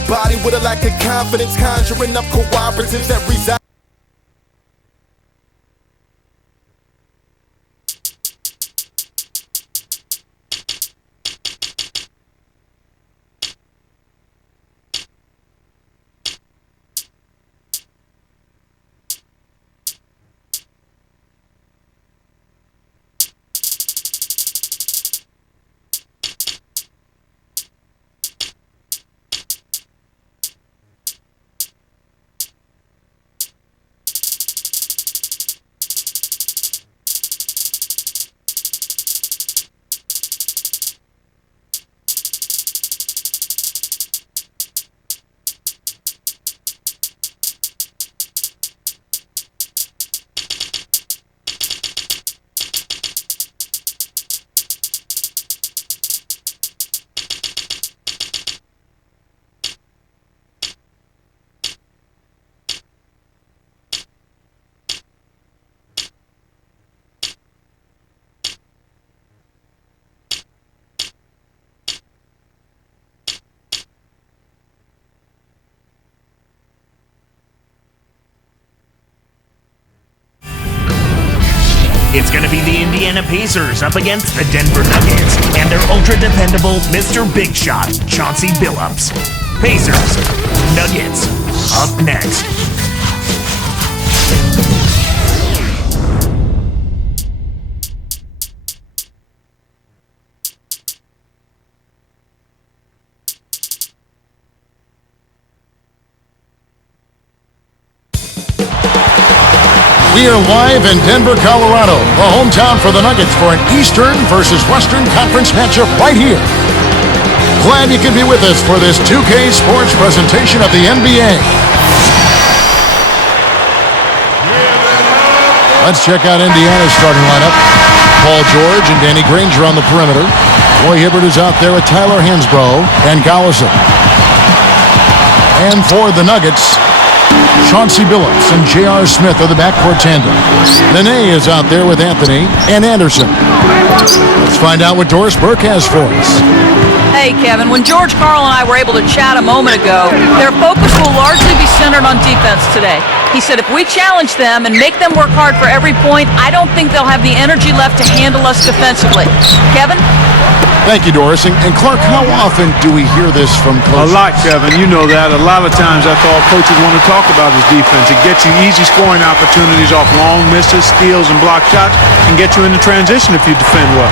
everybody with a lack of confidence, conjuring up cooperatives that reside. It's going to be the Indiana Pacers up against the Denver Nuggets and their ultra-dependable Mr. Big Shot, Chauncey Billups. Pacers, Nuggets, up next. We are live in Denver, Colorado, the hometown for the Nuggets for an Eastern versus Western Conference matchup right here. Glad you can be with us for this 2K Sports presentation of the NBA. Let's check out Indiana's starting lineup. Paul George and Danny Granger on the perimeter. Roy Hibbert is out there with Tyler Hansbrough and Gollison. And for the Nuggets, Chauncey Billups and J.R. Smith are the backcourt tandem. Nene is out there with Anthony and Anderson. Let's find out what Doris Burke has for us. Hey, Kevin, when George, Karl, and I were able to chat a moment ago, their focus will largely be centered on defense today. He said if we challenge them and make them work hard for every point, I don't think they'll have the energy left to handle us defensively. Kevin? Thank you, Doris. And Clark, how often do we hear this from coaches? A lot, Kevin. You know that. A lot of times that's all coaches want to talk about is defense. It gets you easy scoring opportunities off long misses, steals, and block shots, and get you into transition if you defend well.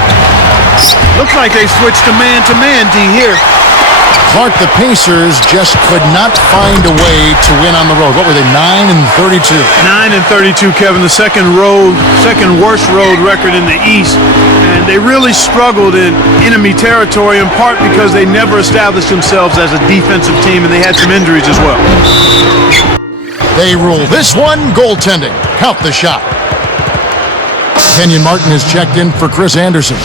Looks like they switched to man-to-man, D, here. Clark, the Pacers just could not find a way to win on the road. What were they, 9-32? 9-32, Kevin, the second worst road record in the East. And they really struggled in enemy territory, in part because they never established themselves as a defensive team, and they had some injuries as well. They rule this one goaltending. Count the shot. Kenyon Martin is checked in for Chris Anderson.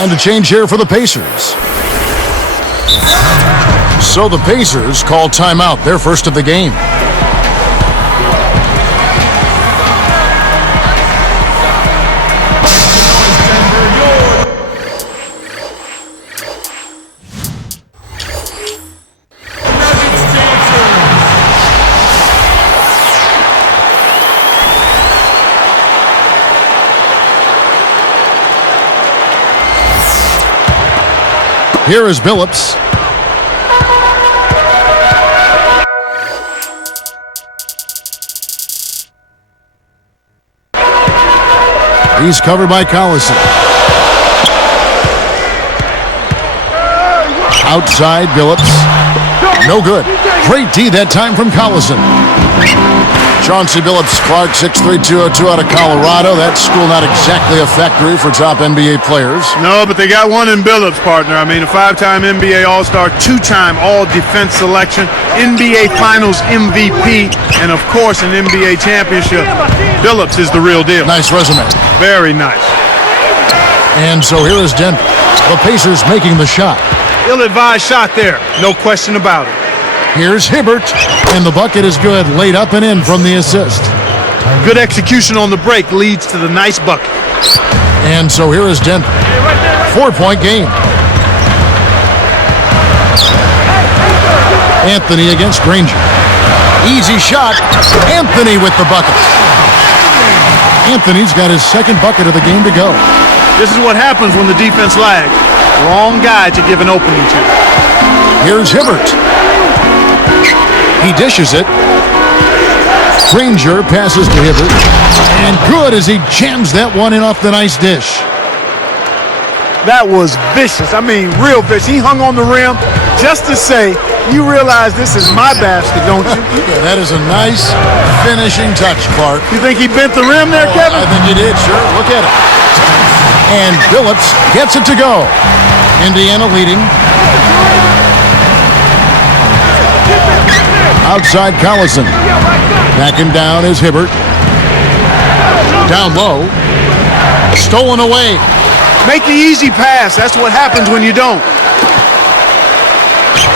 And a change here for the Pacers. So the Pacers call timeout, their first of the game. Here is Billups. He's covered by Collison. Outside, Billups. No good. Great D that time from Collison. Chauncey Billups, Clark, 6'3", 202 out of Colorado. That school not exactly a factory for top NBA players. No, but they got one in Billups, partner. I mean, a 5-time NBA All-Star, 2-time All-Defense selection, NBA Finals MVP, and, of course, an NBA championship. Billups is the real deal. Nice resume. Very nice. And so here is Denver. The Pacers making the shot. Ill-advised shot there. No question about it. Here's Hibbert, and the bucket is good. Laid up and in from the assist. Good execution on the break leads to the nice bucket. And so here is Denver. 4-point game. Anthony against Granger. Easy shot. Anthony with the bucket. Anthony's got his second bucket of the game to go. This is what happens when the defense lags. Wrong guy to give an opening to. Here's Hibbert. He dishes it. Granger passes to Hibbert. And good as he jams that one in off the nice dish. That was vicious. I mean, real vicious. He hung on the rim just to say, you realize this is my basket, don't you? Yeah, that is a nice finishing touch, Clark. You think he bent the rim there, Kevin? I think he did, sure. Look at it. And Billups gets it to go. Indiana leading. Outside Collison. Backing down is Hibbert. Down low. Stolen away. Make the easy pass. That's what happens when you don't.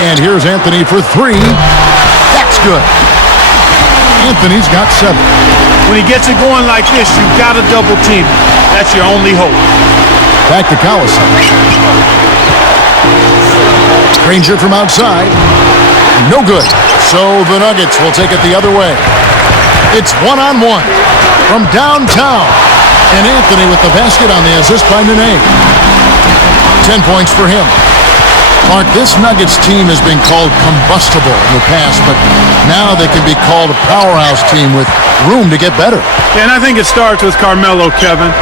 And here's Anthony for three. That's good. Anthony's got 7. When he gets it going like this, you've got to double team. That's your only hope. Back to Collison. Granger from outside. No good. So the Nuggets will take it the other way. It's 1-on-1 from downtown. And Anthony with the basket on the assist by Nene. 10 points for him. Mark, this Nuggets team has been called combustible in the past, but now they can be called a powerhouse team with room to get better. And I think it starts with Carmelo, Kevin.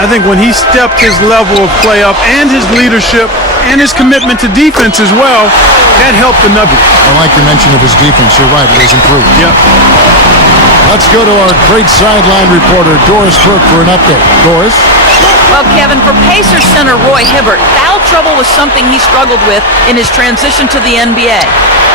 I think when he stepped his level of play up and his leadership and his commitment to defense as well, that helped the Nuggets. I like your mention of his defense. You're right, it has improved. Yep. Let's go to our great sideline reporter, Doris Burke, for an update. Doris? Well, Kevin, for Pacers center Roy Hibbert, foul trouble was something he struggled with in his transition to the NBA.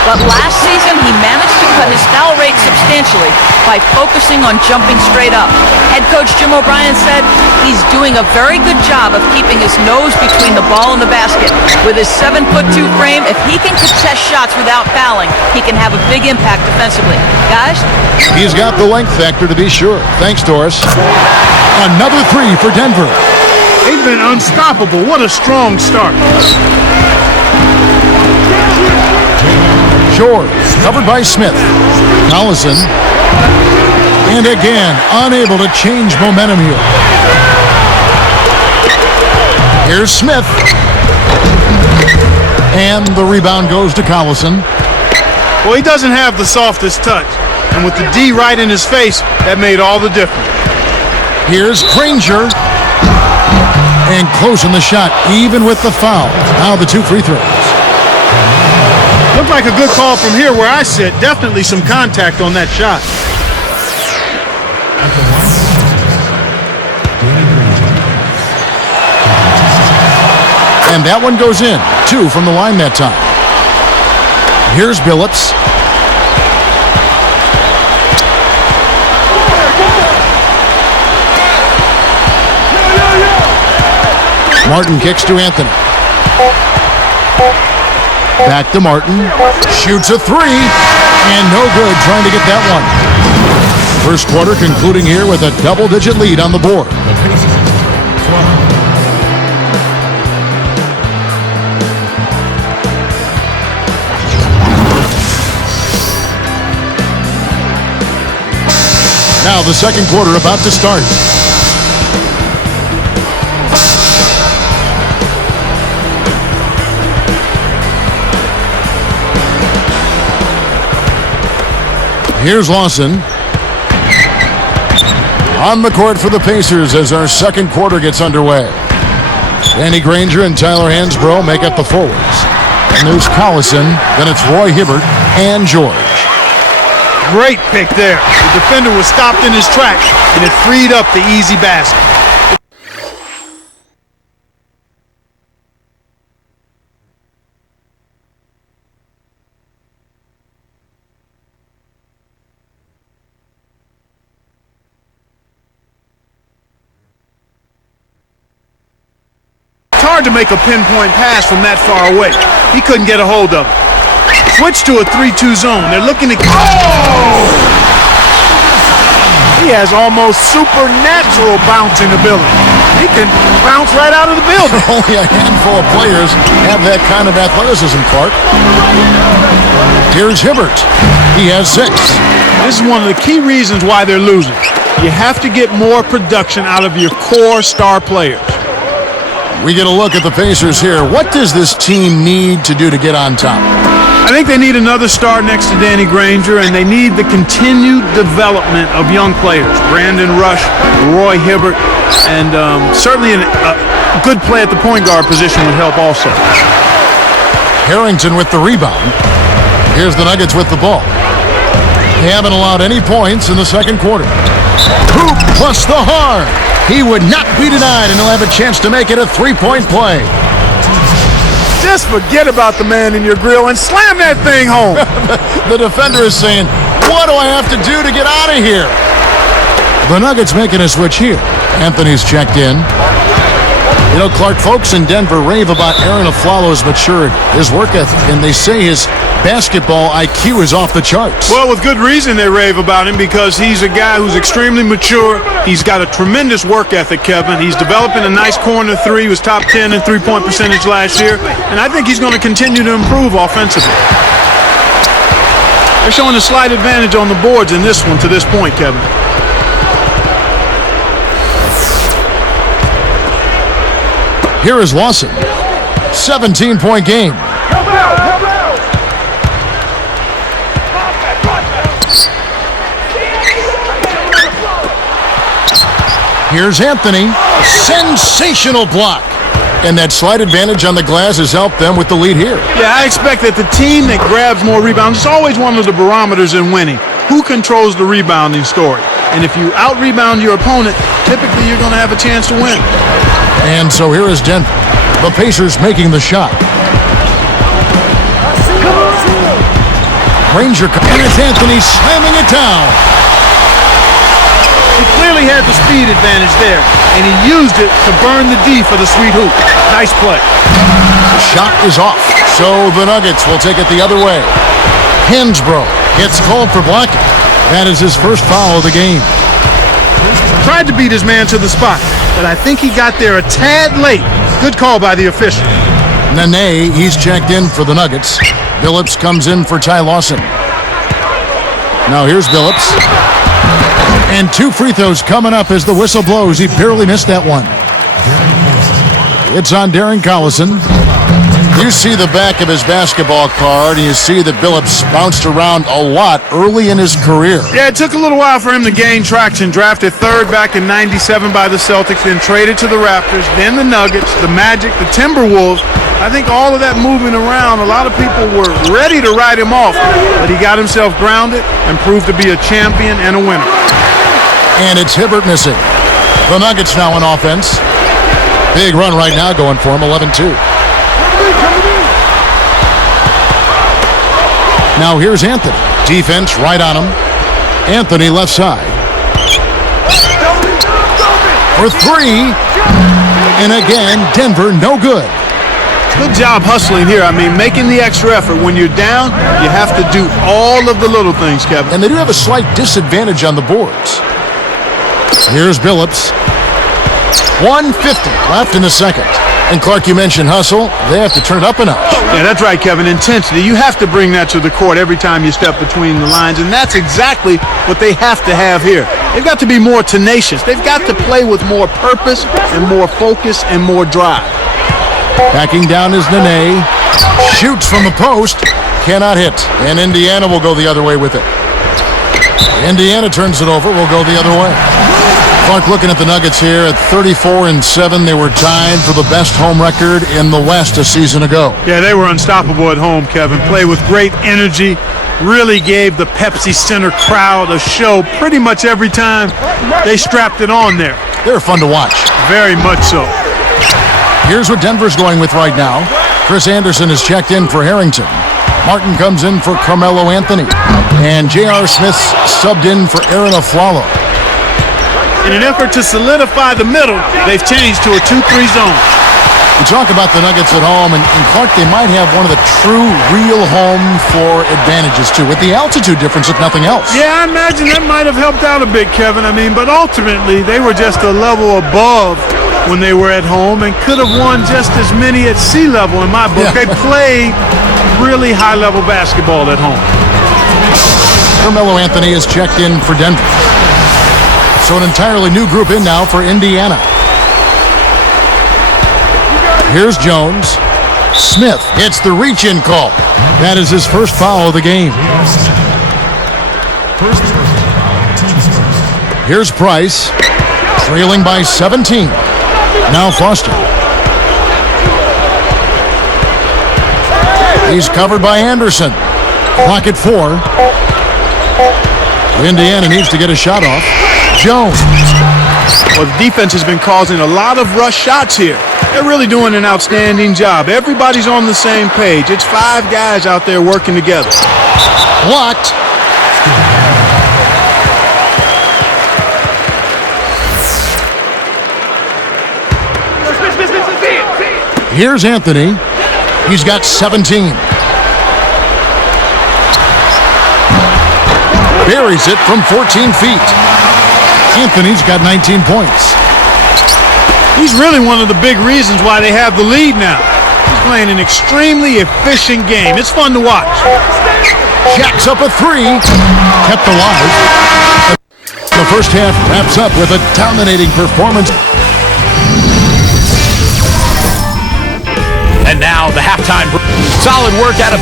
But last season, he managed to cut his foul rate substantially by focusing on jumping straight up. Head coach Jim O'Brien said he's doing a very good job of keeping his nose between the ball and the basket. With his 7'2" frame, if he can contest shots without fouling, he can have a big impact defensively. Guys? He's got the length factor to be sure. Thanks, Doris. Another 3 for Denver. They've been unstoppable. What a strong start. George, covered by Smith. Collison. And again, unable to change momentum here. Here's Smith. And the rebound goes to Collison. Well, he doesn't have the softest touch. And with the D right in his face, that made all the difference. Here's Granger. And closing the shot, even with the foul. Now the 2 free throws. Looked like a good call from here where I sit. Definitely some contact on that shot. And that one goes in. 2 from the line that time. Here's Billups. Martin kicks to Anthony. Back to Martin. Shoots a 3. And no good trying to get that one. First quarter concluding here with a double-digit lead on the board. Now the second quarter about to start. Here's Lawson. On the court for the Pacers as our second quarter gets underway. Danny Granger and Tyler Hansbrough make up the forwards. And there's Collison, then it's Roy Hibbert and George. Great pick there. The defender was stopped in his tracks, and it freed up the easy basket. It's hard to make a pinpoint pass from that far away. He couldn't get a hold of it. Switch to a 3-2 zone. They're looking to... Oh! He has almost supernatural bouncing ability. He can bounce right out of the building. Only a handful of players have that kind of athleticism, Clark. Here's Hibbert. He has 6. This is one of the key reasons why they're losing. You have to get more production out of your core star players. We get a look at the Pacers here. What does this team need to do to get on top? I think they need another star next to Danny Granger, and they need the continued development of young players. Brandon Rush, Roy Hibbert, and certainly a good play at the point guard position would help also. Harrington with the rebound. Here's the Nuggets with the ball. They haven't allowed any points in the second quarter. Hoop plus the hard. He would not be denied, and he'll have a chance to make it a three-point play. Just forget about the man in your grill and slam that thing home. The defender is saying, what do I have to do to get out of here? The Nuggets making a switch here. Anthony's checked in. You know, Clark, folks in Denver rave about Aaron Aflalo's maturity, his work ethic, and they say his basketball IQ is off the charts. Well, with good reason they rave about him, because he's a guy who's extremely mature. He's got a tremendous work ethic, Kevin. He's developing a nice corner three. He was top 10 in three-point percentage last year, and I think he's going to continue to improve offensively. They're showing a slight advantage on the boards in this one to this point, Kevin. Here is Lawson. 17-point game. Here's Anthony. Sensational block. And that slight advantage on the glass has helped them with the lead here. Yeah, I expect that the team that grabs more rebounds, it's always one of the barometers in winning. Who controls the rebounding story? And if you out-rebound your opponent, typically you're going to have a chance to win. And so here is Denver. The Pacers making the shot. Granger, and it's Anthony slamming it down. He clearly had the speed advantage there, and he used it to burn the D for the sweet hoop. Nice play. The shot is off, so the Nuggets will take it the other way. Hansbrough gets called for blocking. That is his first foul of the game. Tried to beat his man to the spot, but I think he got there a tad late. Good call by the official. Nene, he's checked in for the Nuggets. Billups comes in for Ty Lawson. Now here's Billups. And 2 free throws coming up as the whistle blows. He barely missed that one. It's on Darren Collison. You see the back of his basketball card, and you see that Billups bounced around a lot early in his career. Yeah, it took a little while for him to gain traction. Drafted third back in '97 by the Celtics, then traded to the Raptors, then the Nuggets, the Magic, the Timberwolves. I think all of that moving around, a lot of people were ready to write him off, but he got himself grounded and proved to be a champion and a winner. And it's Hibbert missing. The Nuggets now on offense. Big run right now going for him, 11-2. Now here's Anthony. Defense right on him. Anthony left side. For 3. And again, Denver no good. Good job hustling here. I mean, making the extra effort. When you're down, you have to do all of the little things, Kevin. And they do have a slight disadvantage on the boards. Here's Billups. 1:50 left in the second. And Clark, you mentioned hustle. They have to turn it up a notch. Yeah, that's right, Kevin. Intensity. You have to bring that to the court every time you step between the lines, and that's exactly what they have to have here. They've got to be more tenacious. They've got to play with more purpose and more focus and more drive. Backing down is Nene. Shoots from the post. Cannot hit. And Indiana will go the other way with it. Indiana turns it over. Will go the other way. Clark looking at the Nuggets here at 34-7. They were tied for the best home record in the West a season ago. Yeah, they were unstoppable at home, Kevin. Played with great energy. Really gave the Pepsi Center crowd a show pretty much every time they strapped it on there. They're fun to watch. Very much so. Here's what Denver's going with right now. Chris Anderson is checked in for Harrington. Martin comes in for Carmelo Anthony. And J.R. Smith's subbed in for Aaron Aflalo. In an effort to solidify the middle, they've changed to a 2-3 zone. We talk about the Nuggets at home, and Clark, they might have one of the true, real home floor advantages, too, with the altitude difference, if nothing else. Yeah, I imagine that might have helped out a bit, Kevin. I mean, but ultimately, they were just a level above when they were at home and could have won just as many at sea level in my book. Yeah. They played really high-level basketball at home. Carmelo Anthony is checked in for Denver. So an entirely new group in now for Indiana. Here's Jones. Smith hits the reach-in call. That is his first foul of the game. Here's Price, trailing by 17. Now Foster. He's covered by Anderson. Clock at 4. Indiana needs to get a shot off. Jones. Well, the defense has been causing a lot of rush shots here. They're really doing an outstanding job. Everybody's on the same page. It's 5 guys out there working together. Blocked. Here's Anthony. He's got 17. Buries it from 14 feet. Anthony's got 19 points. He's really one of the big reasons why they have the lead now. He's playing an extremely efficient game. It's fun to watch. Jacks up a 3. Kept alive. The first half wraps up with a dominating performance. And now the halftime. Solid work out of...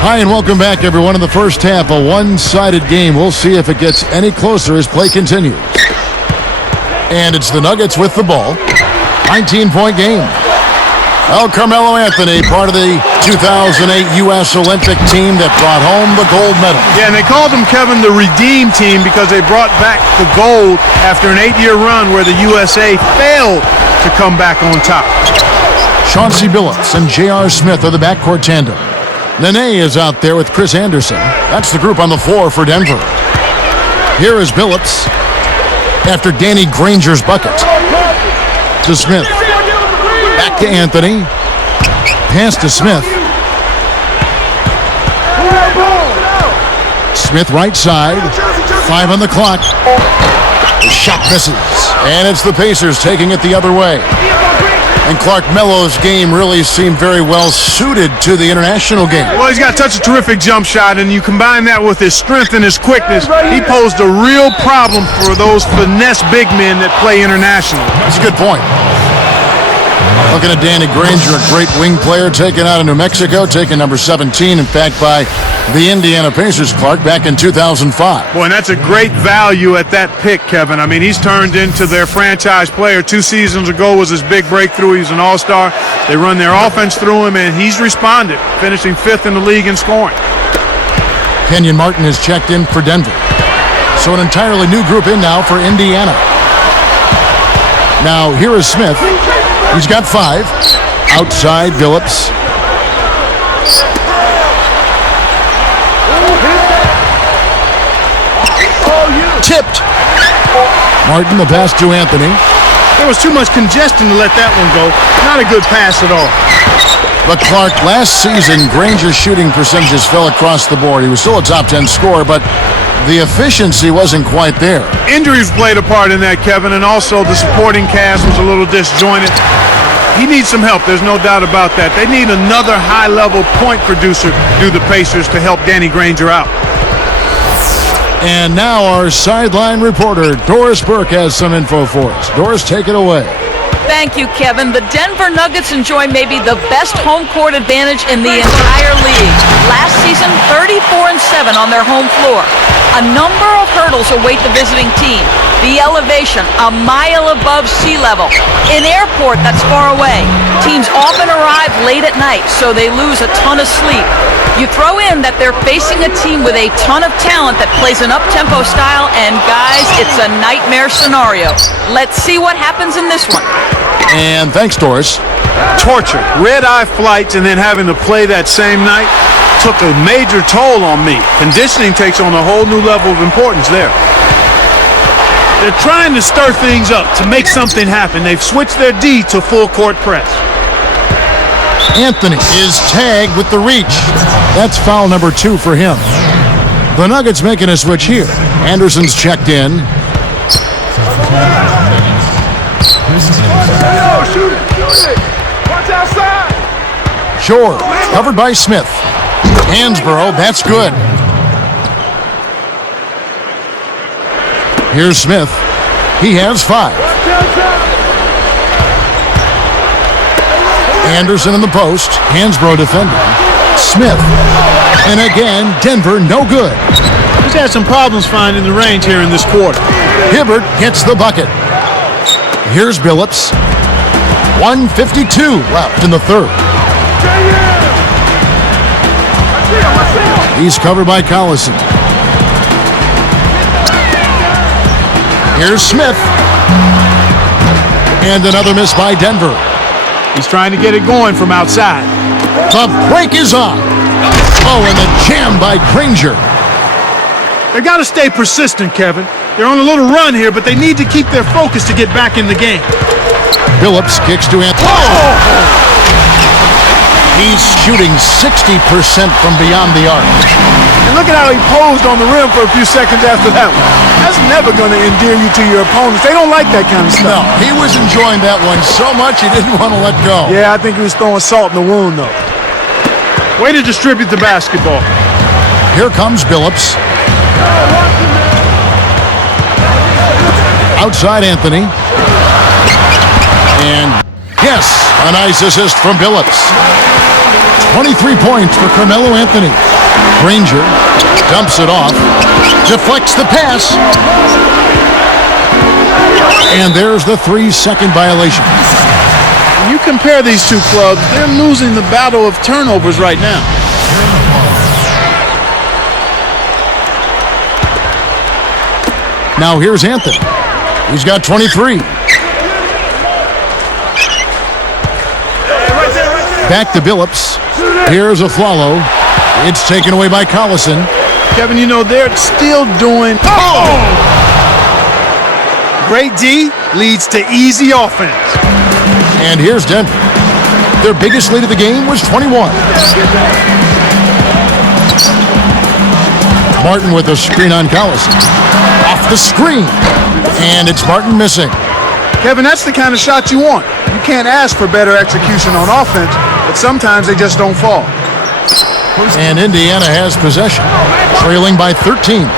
Hi, and welcome back, everyone. In the first half, a one-sided game. We'll see if it gets any closer as play continues. And it's the Nuggets with the ball. 19-point game. Well, Carmelo Anthony, part of the 2008 U.S. Olympic team that brought home the gold medal. Yeah, and they called them, Kevin, the Redeem Team because they brought back the gold after an 8-year run where the USA failed to come back on top. Chauncey Billups and J.R. Smith are the backcourt tandem. Nene is out there with Chris Anderson. That's the group on the floor for Denver. Here is Billups after Danny Granger's bucket. To Smith. Back to Anthony. Pass to Smith. Smith right side. 5 on the clock. The shot misses. And it's the Pacers taking it the other way. And Clark Mello's game really seemed very well suited to the international game. Well, he's got such a terrific jump shot, and you combine that with his strength and his quickness, he posed a real problem for those finesse big men that play internationally. That's a good point. Looking at Danny Granger, a great wing player, taken out of New Mexico, taken number 17, in fact, by the Indiana Pacers, Clark, back in 2005. Boy, and that's a great value at that pick, Kevin. I mean, he's turned into their franchise player. 2 seasons ago was his big breakthrough. He's an all-star. They run their offense through him, and he's responded, finishing 5th in the league in scoring. Kenyon Martin is checked in for Denver. So an entirely new group in now for Indiana. Now, here is Smith. He's got 5. Outside, Billups. Tipped. Martin, the pass to Anthony. There was too much congestion to let that one go. Not a good pass at all. But Clark, last season, Granger's shooting percentages fell across the board. He was still a top 10 scorer, but the efficiency wasn't quite there. Injuries played a part in that, Kevin, and also the supporting cast was a little disjointed. He needs some help, there's no doubt about that. They need another high-level point producer to the Pacers to help Danny Granger out. And now our sideline reporter, Doris Burke, has some info for us. Doris, take it away. Thank you, Kevin. The Denver Nuggets enjoy maybe the best home court advantage in the entire league. Last season, 34-7 on their home floor. A number of hurdles await the visiting team. The elevation, a mile above sea level. An airport that's far away. Teams often arrive late at night, so they lose a ton of sleep. You throw in that they're facing a team with a ton of talent that plays an up-tempo style, and guys, it's a nightmare scenario. Let's see what happens in this one. And thanks, Doris. Torture, red-eye flights, and then having to play that same night took a major toll on me. Conditioning takes on a whole new level of importance there. They're trying to stir things up to make something happen. They've switched their D to full-court press. Anthony is tagged with the reach. That's foul number 2 for him. The Nuggets making a switch here. Anderson's checked in. Watch outside. George, covered by Smith. Hansborough, that's good. Here's Smith. He has 5. Anderson in the post. Hansborough defending. Smith. And again, Denver, no good. He's had some problems finding the range here in this quarter. Hibbert gets the bucket. Here's Billups. 1:52 left in the third. He's covered by Collison. Here's Smith. And another miss by Denver. He's trying to get it going from outside. The break is on. Oh, and the jam by Granger. They got to stay persistent, Kevin. They're on a little run here, but they need to keep their focus to get back in the game. Billups kicks to Anthony. Oh! He's shooting 60% from beyond the arc. And look at how he posed on the rim for a few seconds after that one. That's never going to endear you to your opponents. They don't like that kind of stuff. No, he was enjoying that one so much he didn't want to let go. Yeah, I think he was throwing salt in the wound, though. Way to distribute the basketball. Here comes Billups. Outside Anthony. And yes, a nice assist from Billups. 23 points for Carmelo Anthony. Granger dumps it off, deflects the pass, and there's the 3-second violation. When you compare these two clubs, they're losing the battle of turnovers right now. Now here's Anthony. He's got 23. Back to Billups. Here's a Flalo. It's taken away by Collison. Kevin, you know, they're still doing... Oh! Great D leads to easy offense. And here's Denver. Their biggest lead of the game was 21. Martin with a screen on Collison. Off the screen. And it's Martin missing. Kevin, that's the kind of shot you want. You can't ask for better execution on offense, but sometimes they just don't fall. And Indiana has possession, trailing by 13.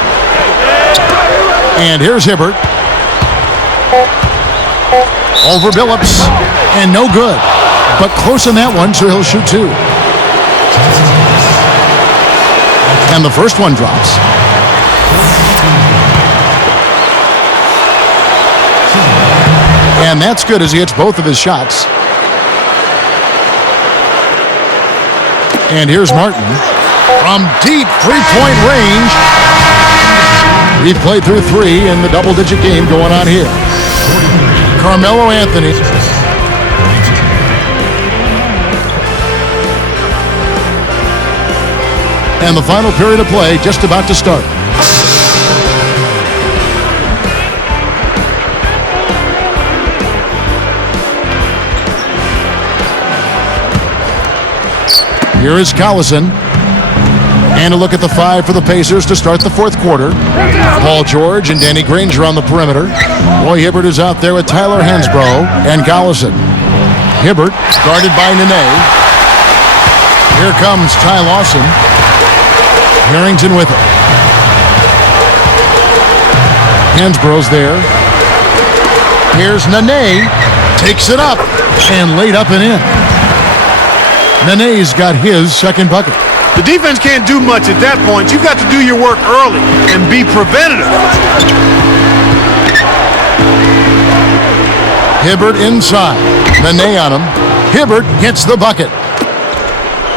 And here's Hibbert. Over Billups, and no good. But close on that one, so he'll shoot 2. And the first one drops. And that's good as he hits both of his shots. And here's Martin from deep three-point range. We've played through 3 in the double-digit game going on here. Carmelo Anthony. And the final period of play just about to start. Here is Collison. And a look at the 5 for the Pacers to start the fourth quarter. Paul George and Danny Granger on the perimeter. Roy Hibbert is out there with Tyler Hansborough and Collison. Hibbert guarded by Nene. Here comes Ty Lawson. Harrington with it. Hansborough's there. Here's Nene. Takes it up and laid up and in. Nene's got his second bucket. The defense can't do much at that point. You've got to do your work early and be preventative. Hibbert inside. Nene on him. Hibbert gets the bucket.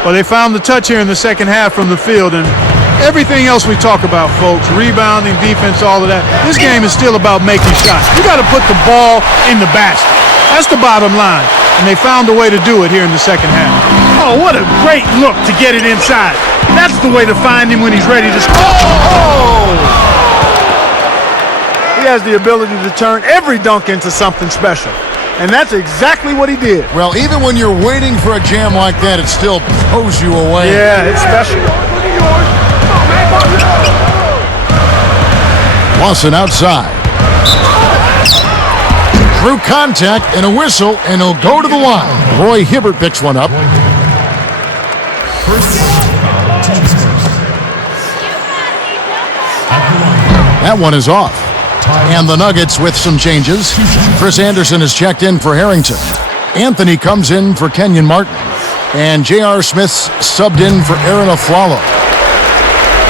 Well, they found the touch here in the second half from the field, and everything else we talk about, folks, rebounding, defense, all of that, this game is still about making shots. You got to put the ball in the basket. That's the bottom line, and they found a way to do it here in the second half. Oh, what a great look to get it inside. That's the way to find him when he's ready to score. Oh! He has the ability to turn every dunk into something special, and that's exactly what he did. Well, even when you're waiting for a jam like that, it still blows you away. Yeah, it's special. Lawson outside. through contact and a whistle, and he'll go to the line. Roy Hibbert picks one up. That one is off. And the Nuggets with some changes. Chris Anderson is checked in for Harrington. Anthony comes in for Kenyon Martin. And J.R. Smith's subbed in for Aaron Aflalo.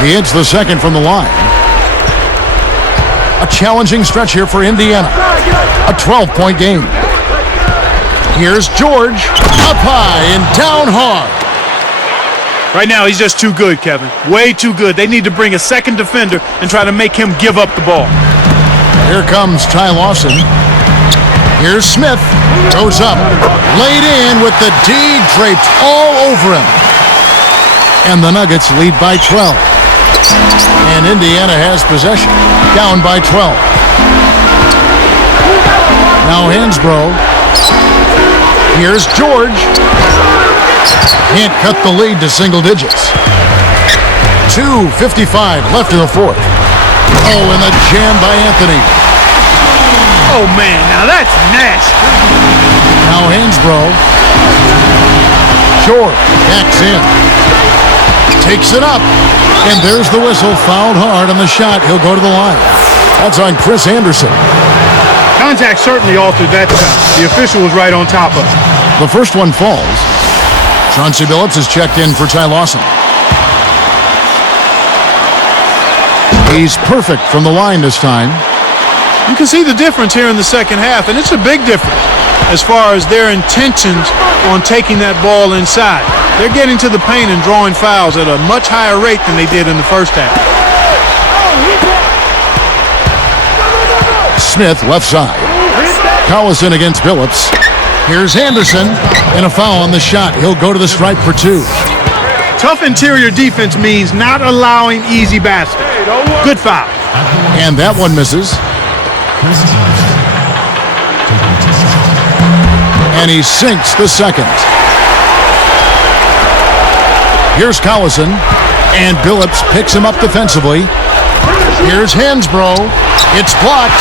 He hits the second from the line. A challenging stretch here for Indiana. A 12-point game. Here's George. Up high and down hard. Right now, he's just too good, Kevin. Way too good. They need to bring a second defender and try to make him give up the ball. Here comes Ty Lawson. Here's Smith. Goes up. Laid in with the D draped all over him. And the Nuggets lead by 12. And Indiana has possession. Down by 12. Now Hansbrough. Here's George. Can't cut the lead to single digits. 2:55 left in the fourth. Oh, and the jam by Anthony. Oh, man, now that's nasty. Now Hansbrough. George backs in. Takes it up. And there's the whistle. Fouled hard on the shot. He'll go to the line. That's on Chris Anderson. Contact certainly altered that shot. The official was right on top of it. The first one falls. Chauncey Billups is checked in for Ty Lawson. He's perfect from the line this time. You can see the difference here in the second half, and it's a big difference as far as their intentions on taking that ball inside. They're getting to the paint and drawing fouls at a much higher rate than they did in the first half. Smith left side. Collison against Billups. Here's Anderson, and a foul on the shot. He'll go to the stripe for two. Tough interior defense means not allowing easy baskets. Good foul. And that one misses. And he sinks the second. Here's Collison, and Billups picks him up defensively. Here's Hansbrough. It's blocked,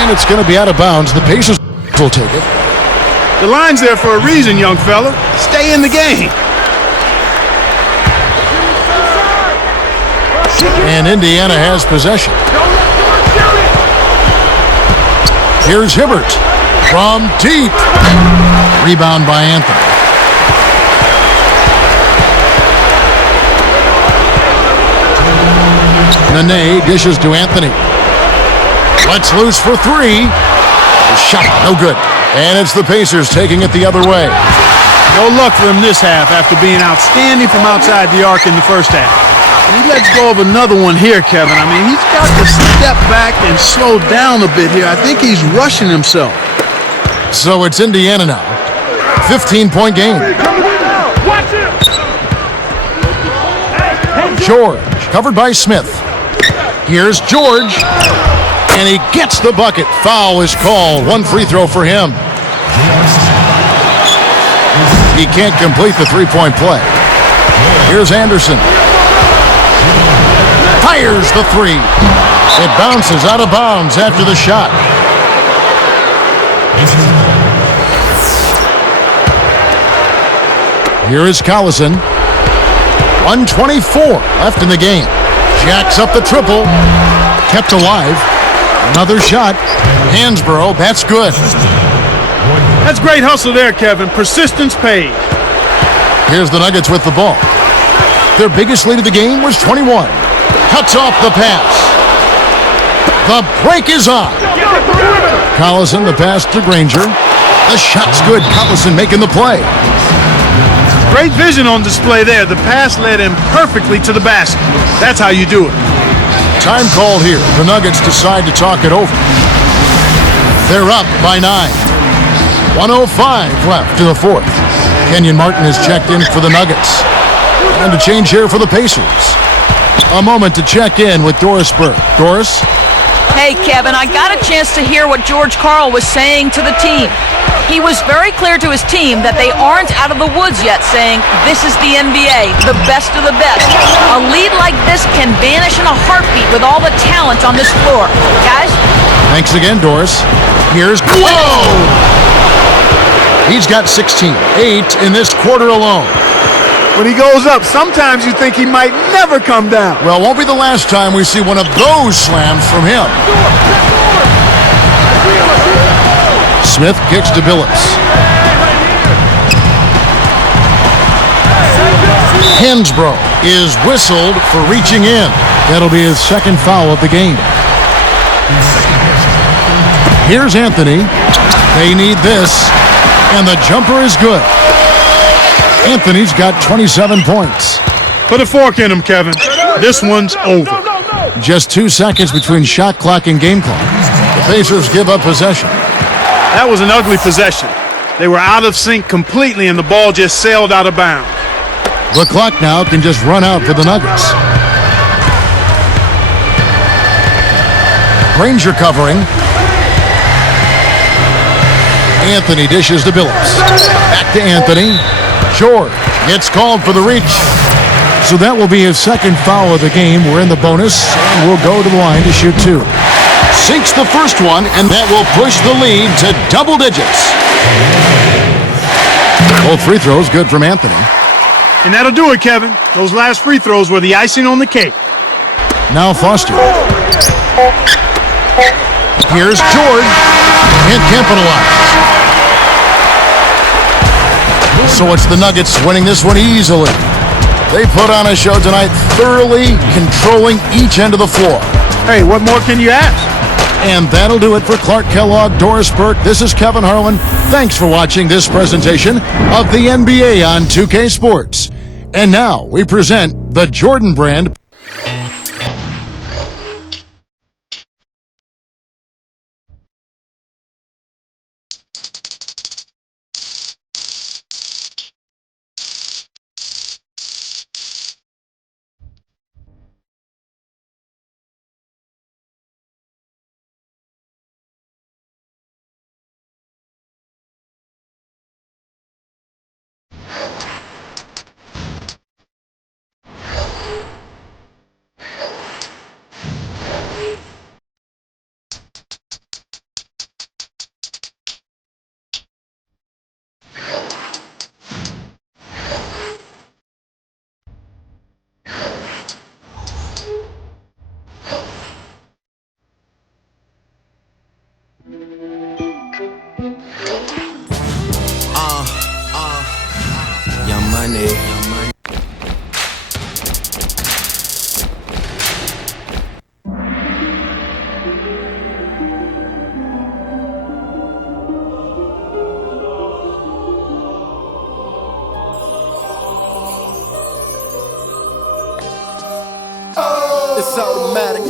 and it's going to be out of bounds. The Pacers will take it. The line's there for a reason, young fella. Stay in the game. And Indiana has possession. Here's Hibbert from deep. Rebound by Anthony. Nene dishes to Anthony. Lets loose for three. Shot, no good. And it's the Pacers taking it the other way. No luck for him this half after being outstanding from outside the arc in the first half. And he lets go of another one here, Kevin. I mean, he's got to step back and slow down a bit here. I think he's rushing himself. So it's Indiana now. 15-point game. George, covered by Smith. Here's George. And he gets the bucket. Foul is called. One free throw for him. He can't complete the three-point play. Here's Anderson. Fires the three. It bounces out of bounds after the shot. Here is Collison. 1:24 left in the game. Jacks up the triple. Kept alive. Another shot. Hansbrough, that's good. That's great hustle there, Kevin. Persistence pays. Here's the Nuggets with the ball. Their biggest lead of the game was 21. Cuts off the pass. The break is on. Collison, the pass to Granger. The shot's good. Collison making the play. Great vision on display there. The pass led him perfectly to the basket. That's how you do it. Time called here. The Nuggets decide to talk it over. They're up by 9. 1:05 left to the fourth. Kenyon Martin is checked in for the Nuggets. And a change here for the Pacers. A moment to check in with Doris Burke. Doris? Hey, Kevin, I got a chance to hear what George Karl was saying to the team. He was very clear to his team that they aren't out of the woods yet, saying, this is the NBA, the best of the best. A lead like this can vanish in a heartbeat with all the talent on this floor. Guys, Thanks again, Doris. Here's... Whoa! He's got 16, 8 in this quarter alone. When he goes up, sometimes you think he might never come down. Well, won't be the last time we see one of those slams from him. Smith kicks to Billups. Hansbrough is whistled for reaching in. That'll be his second foul of the game. Here's Anthony. They need this, and the jumper is good. Anthony's got 27 points. Put a fork in him, Kevin. This one's over. Just 2 seconds between shot clock and game clock. The Pacers give up possession. That was an ugly possession. They were out of sync completely, and the ball just sailed out of bounds. The clock now can just run out for the Nuggets. Granger covering. Anthony dishes to Billups. Back to Anthony. George gets called for the reach. So that will be his second foul of the game. We're in the bonus, and we'll go to the line to shoot 2. Sinks the first one, and that will push the lead to double digits. Both free throws good from Anthony. And that'll do it, Kevin. Those last free throws were the icing on the cake. Now Foster. Here's George. Can't capitalize. So it's the Nuggets winning this one easily. They put on a show tonight, thoroughly controlling each end of the floor. Hey, what more can you ask? And that'll do it for Clark Kellogg, Doris Burke. This is Kevin Harlan. Thanks for watching this presentation of the NBA on 2K Sports. And now we present the Jordan Brand. Young Money. It's automatic.